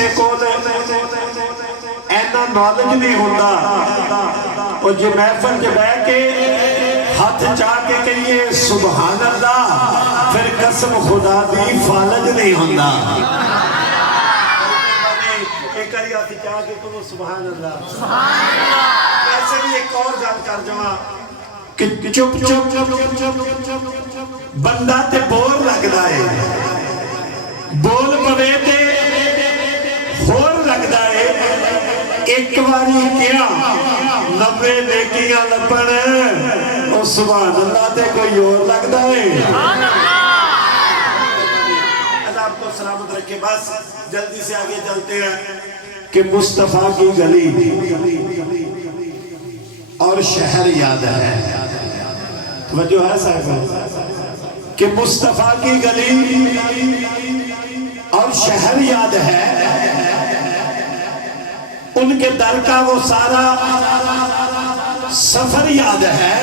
ਕਿਸੇ ਕੋਲ اینا نالج نہیں ہوتا اور جی محفل کے بے کے ہاتھ چاہ کے کہیے سبحان اللہ پھر قسم خدا دی فالج نہیں ہوتا ایک آئی ہاتھ چاہ کے کہو سبحان اللہ ایسے بھی ایک اور گل کر جمع کہ چپ چپ بندہ تے بور لگدا ہے بول پوے تے ہور لگدا ہے ایک باری کیا 90 نیکیاں لپن اور سبحان اللہ تے کوئی اور لگدا ہے اللہ آپ کو سلامت رکھے بس جلدی سے آگے چلتے ہیں کہ مصطفیٰ کی گلی اور شہر یاد ہے توجہ ہے صاحب کہ مصطفیٰ کی گلی اور شہر یاد ہے ان کے در کا وہ سارا سفر یاد ہے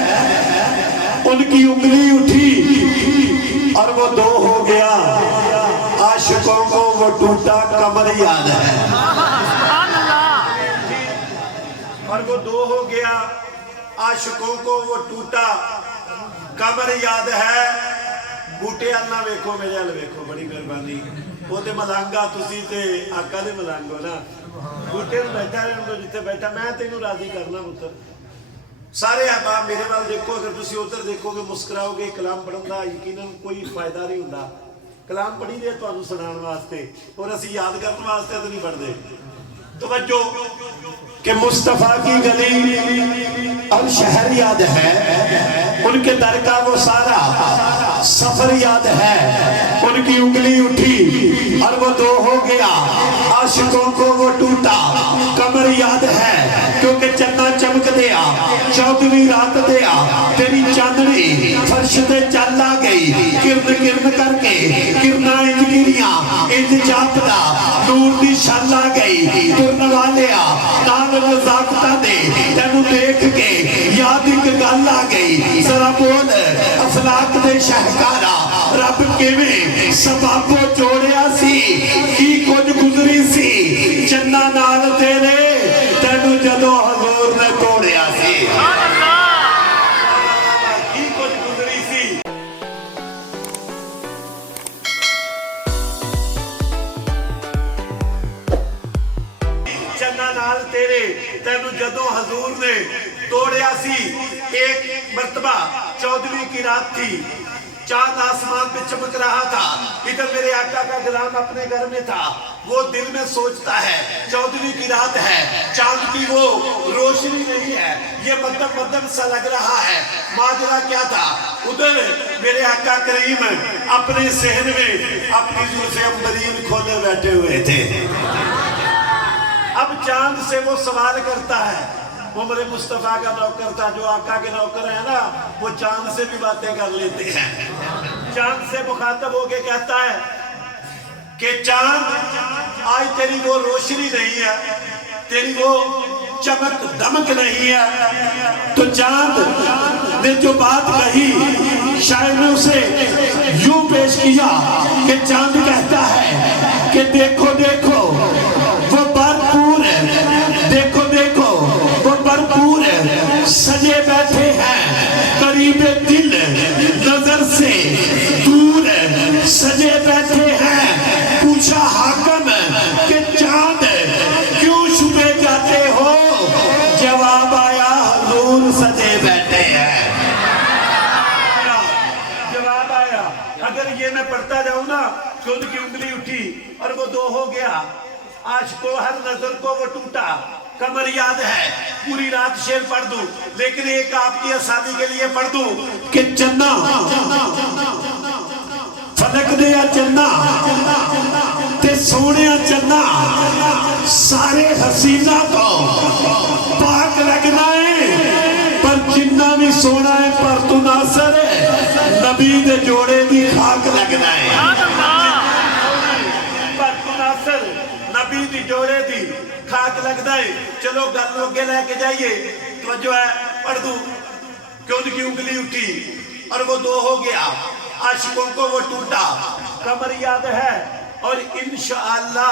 ان کی انگلی اٹھی اور وہ دو ہو گیا عاشقوں کو وہ ٹوٹا کمر یاد ہے اور وہ دو ہو گیا عاشقوں کو وہ ٹوٹا کمر یاد ہے بوٹے اللہ ویکھو میرے اللہ ویکھو بڑی مہربانی وہ تے ملانگا تسی تے آقا دے ملانگو نا بوٹے بیٹھا رہے ہوں جتے بیٹھا میں تینوں راضی کرنا مطلب سارے احباب میرے وال دیکھو اگر تسی ادھر دیکھو گے مسکراؤ گے کلام پڑھن دا یقیناً کوئی فائدہ نہیں ہوندا کلام پڑھی دے تو سنان واسطے اور اسی یاد کرنے واسطے تو نہیں پڑھ دے توجہ کہ مصطفیٰ کی گلی اور شہر یاد ہے ان کے در کا وہ سارا سفر یاد ہے ان کی انگلی اٹھی اور وہ دو ہو گیا عاشقوں کو وہ ٹوٹا کمر یاد ہے کیونکہ چندہ چمک دیا 14ویں رات دیا تیری چاندنی فرش دے چل آ گئی کرن کرن کر کے کرنا انج گریاں انج چاپدا نور دی شل آ گئی کرن والیا نال رضاقتہ دے تینو دیکھ کے یاد ایک گل آ گئی ذرا بول افلاق دے شہکارا رب کے میں سبابو جوڑیا سی کی کچھ گزری سی جنہ نال تیرے تینو جدو حضور نے توڑیا سی کی کچھ گزری سی جنہ نال تیرے تینو جدو حضور نے توڑیا سی ایک مرتبہ 14ویں کی رات تھی چاند آسمان پہ چمک رہا تھا ادھر میرے آقا کا غلام اپنے گھر میں تھا وہ دل میں سوچتا ہے 14ویں کی رات ہے چاند کی وہ روشنی نہیں ہے یہ مدم مدم سا لگ رہا ہے ماجرا کیا تھا ادھر میرے آقا کریم اپنے صحن میں اپنی زلف عنبرین کھولے بیٹھے ہوئے تھے اب چاند سے وہ سوال کرتا ہے وہ میرے مصطفیٰ کا نوکر تھا جو آقا کے نوکر ہے نا وہ چاند سے بھی باتیں کر لیتے ہیں چاند سے مخاطب ہو کے کہتا ہے کہ چاند آج تیری وہ روشنی نہیں ہے تیری وہ چمک دمک نہیں ہے تو چاند نے جو بات کہی شاعر نے اسے یوں پیش کیا کہ چاند کہتا ہے کہ دیکھو دیکھو وہ بھرپور دیکھو دیکھو وہ بھرپور سجے بیٹھے ہیں قریب دل نظر سے دور سجے بیٹھے ہیں پوچھا حاکم کہ چاند کیوں چھپے جاتے ہو جواب آیا حضور سجے بیٹھے ہیں جواب آیا اگر یہ میں پڑھتا جاؤں نا کہ ان کی انگلی اٹھی اور وہ دو ہو گیا عاشقوں ہر نظر کو وہ ٹوٹا کمر یاد ہے پوری رات شعر پڑھ دوں لیکن ایک آپ کی آسانی کے لیے پڑھ دوں کہ چنہ فلک دیا چنہ تے سوڑیا چنہ سارے حسینہ کو پاک لگنا ہے پر جنہ بھی سونا ہے پر تو ناصر ہے نبی دے جوڑے دی خاک لگنا ہے پر تو ناصر نبی دی جوڑے دی خاک لگتا ہے چلو گل لوگے لے کے جائیے توجہ ہے پڑھ دوں کہ ان کی انگلی اٹھی اور وہ دو ہو گیا عاشقوں کو وہ ٹوٹا کمر یاد ہے اور انشاءاللہ